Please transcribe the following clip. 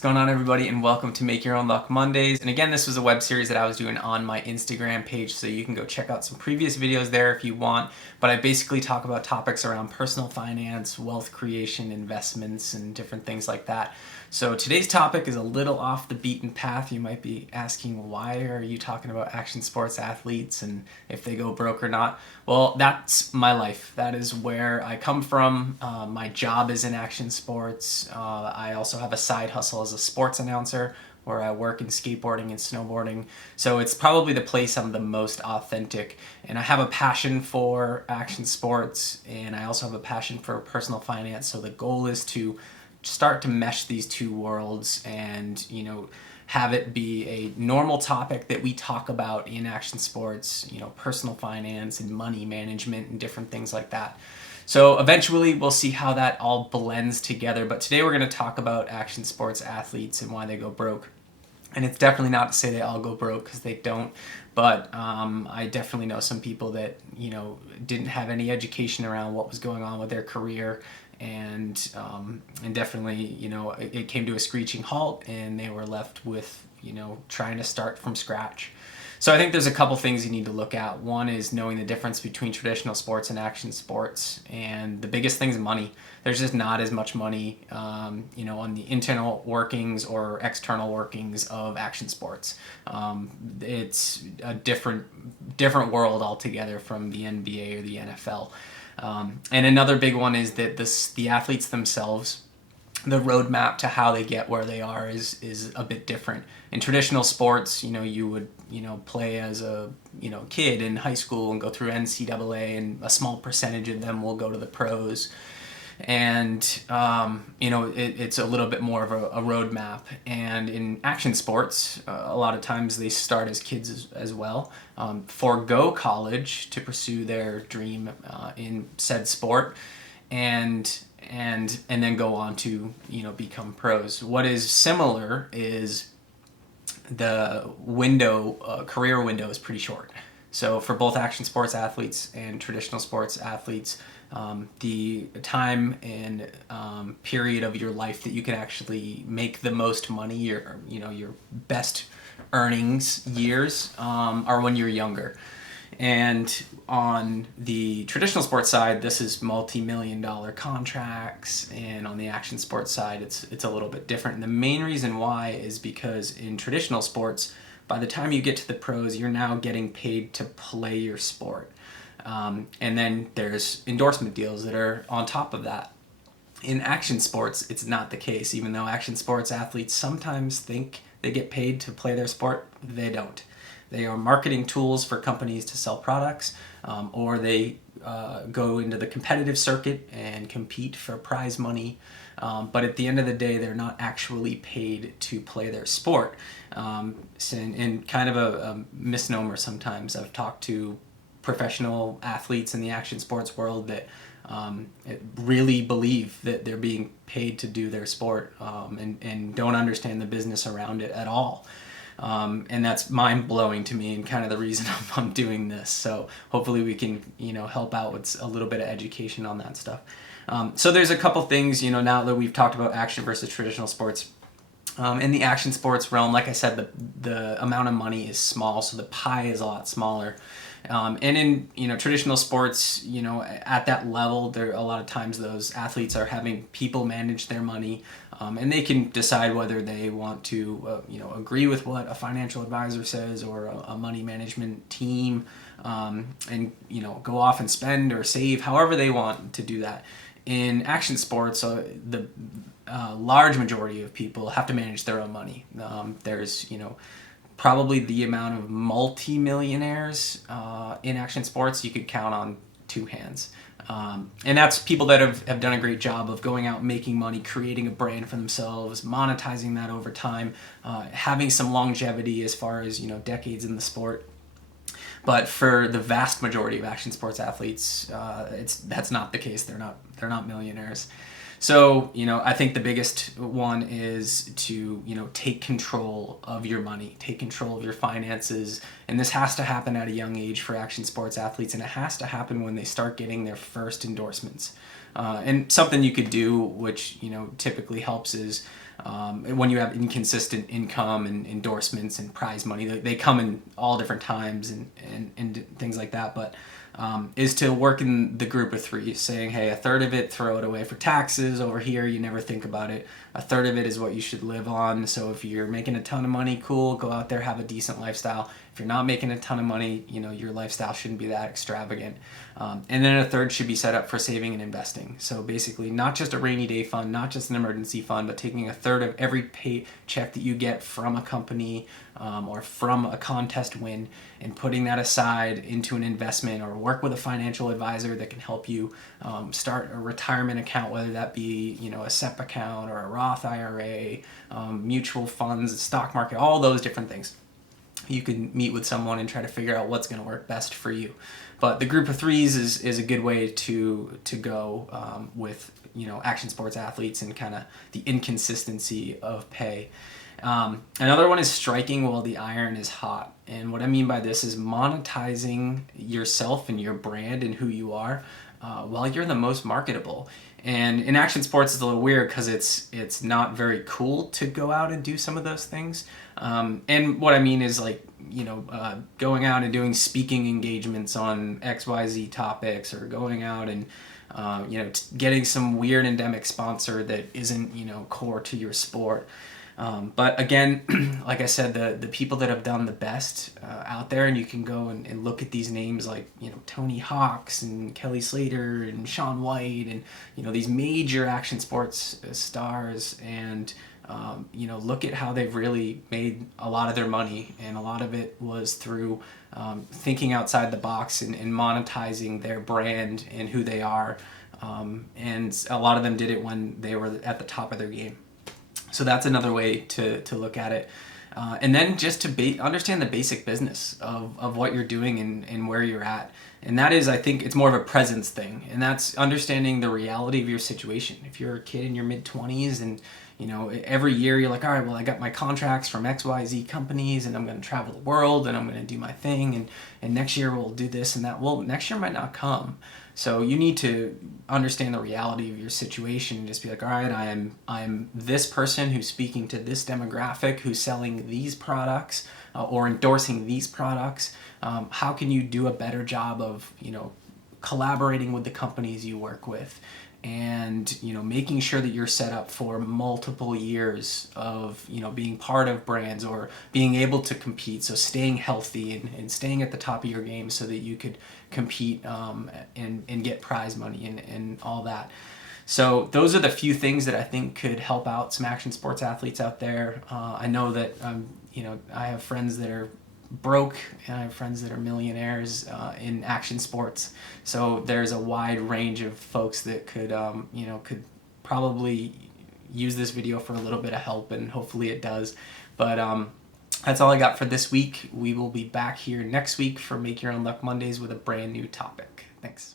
What's going on, everybody, and welcome to Make Your Own Luck Mondays. And again, this was a web series that I was doing on my Instagram page, so you can go check out some previous videos there if you want. But I basically talk about topics around personal finance, wealth creation, investments, and different things like that. So today's topic is a little off the beaten path. You might be asking, why are you talking about action sports athletes and if they go broke or not? Well, that's my life. That is where I come from. My job is in action sports. I also have a side hustle as a sports announcer where I work in skateboarding and snowboarding. So it's probably the place I'm the most authentic. And I have a passion for action sports, and I also have a passion for personal finance. So the goal is to start to mesh these two worlds and, have it be a normal topic that we talk about in action sports, personal finance and money management and different things like that. So eventually we'll see how that all blends together. But today we're going to talk about action sports athletes and why they go broke. And it's definitely not to say they all go broke, because they don't. But I definitely know some people that, didn't have any education around what was going on with their career. And definitely, it came to a screeching halt, and they were left with, trying to start from scratch. So I think there's a couple things you need to look at. One is knowing the difference between traditional sports and action sports. And the biggest thing is money. There's just not as much money, on the internal workings or external workings of action sports. It's a different world altogether from the NBA or the NFL. And another big one is that the athletes themselves, the roadmap to how they get where they are is a bit different. In traditional sports, you would, play as a, kid in high school and go through NCAA, and a small percentage of them will go to the pros. And, it's a little bit more of a roadmap. And in action sports, a lot of times they start as kids as well, forego college to pursue their dream in said sport, and then go on to, become pros. What is similar is the career window is pretty short. So for both action sports athletes and traditional sports athletes, the time and period of your life that you can actually make the most money, your best earnings years, are when you're younger. And on the traditional sports side, this is multi-million-dollar contracts, and on the action sports side, it's a little bit different. And the main reason why is because in traditional sports, by the time you get to the pros, you're now getting paid to play your sport. And then there's endorsement deals that are on top of that. In action sports, it's not the case. Even though action sports athletes sometimes think they get paid to play their sport, they don't. They are marketing tools for companies to sell products, or they go into the competitive circuit and compete for prize money. But at the end of the day, they're not actually paid to play their sport. And kind of a misnomer sometimes. I've talked to professional athletes in the action sports world that really believe that they're being paid to do their sport, and don't understand the business around it at all. And that's mind-blowing to me, and kind of the reason I'm doing this. So hopefully we can, help out with a little bit of education on that stuff. So there's a couple things, now that we've talked about action versus traditional sports. In the action sports realm, like I said, the amount of money is small, so the pie is a lot smaller. And in traditional sports, at that level, there a lot of times those athletes are having people manage their money, and they can decide whether they want to agree with what a financial advisor says, or a money management team, and go off and spend or save however they want to do that. In action sports, the large majority of people have to manage their own money. There's probably the amount of multi-millionaires in action sports you could count on two hands. And that's people that have done a great job of going out, making money, creating a brand for themselves, monetizing that over time, having some longevity as far as, decades in the sport. But for the vast majority of action sports athletes, that's not the case. They're not millionaires. So, I think the biggest one is to, take control of your money, take control of your finances. And this has to happen at a young age for action sports athletes, and it has to happen when they start getting their first endorsements. And something you could do, which, typically helps, is when you have inconsistent income and endorsements and prize money, they come in all different times and things like that. But is to work in the group of three, saying, hey, a third of it, throw it away for taxes. Over here, you never think about it. A third of it is what you should live on. So if you're making a ton of money, cool, go out there, have a decent lifestyle. If you're not making a ton of money, your lifestyle shouldn't be that extravagant. And then a third should be set up for saving and investing. So basically, not just a rainy day fund, not just an emergency fund, but taking a third of every paycheck that you get from a company or from a contest win and putting that aside into an investment, or work with a financial advisor that can help you start a retirement account, whether that be a SEP account or a Roth IRA, mutual funds, stock market, all those different things. You can meet with someone and try to figure out what's going to work best for you. But the group of threes is a good way to go with action sports athletes and kind of the inconsistency of pay. Another one is striking while the iron is hot. And what I mean by this is monetizing yourself and your brand and who you are while you're the most marketable. And in action sports, it's a little weird because it's not very cool to go out and do some of those things. And what I mean is going out and doing speaking engagements on XYZ topics, or going out and getting some weird endemic sponsor that isn't core to your sport. But again, like I said, the people that have done the best out there, and you can go and look at these names like Tony Hawks and Kelly Slater and Shaun White, and these major action sports stars, and look at how they've really made a lot of their money, and a lot of it was through thinking outside the box and monetizing their brand and who they are, and a lot of them did it when they were at the top of their game. So that's another way to look at it. And then just to understand the basic business of what you're doing and where you're at. And that is, I think, it's more of a presence thing. And that's understanding the reality of your situation. If you're a kid in your mid-20s and every year you're like, all right, well, I got my contracts from XYZ companies and I'm going to travel the world and I'm going to do my thing. And next year we'll do this and that. Well, next year might not come. So you need to understand the reality of your situation and just be like, all right, I'm this person who's speaking to this demographic, who's selling these products or endorsing these products. How can you do a better job of, collaborating with the companies you work with, and making sure that you're set up for multiple years of being part of brands or being able to compete, so staying healthy and staying at the top of your game so that you could compete and get prize money and all that. So those are the few things that I think could help out some action sports athletes out there. I know that I have friends that are broke, and I have friends that are millionaires in action sports. So there's a wide range of folks that could probably use this video for a little bit of help, and hopefully it does. But that's all I got for this week. We will be back here next week for Make Your Own Luck Mondays with a brand new topic. Thanks.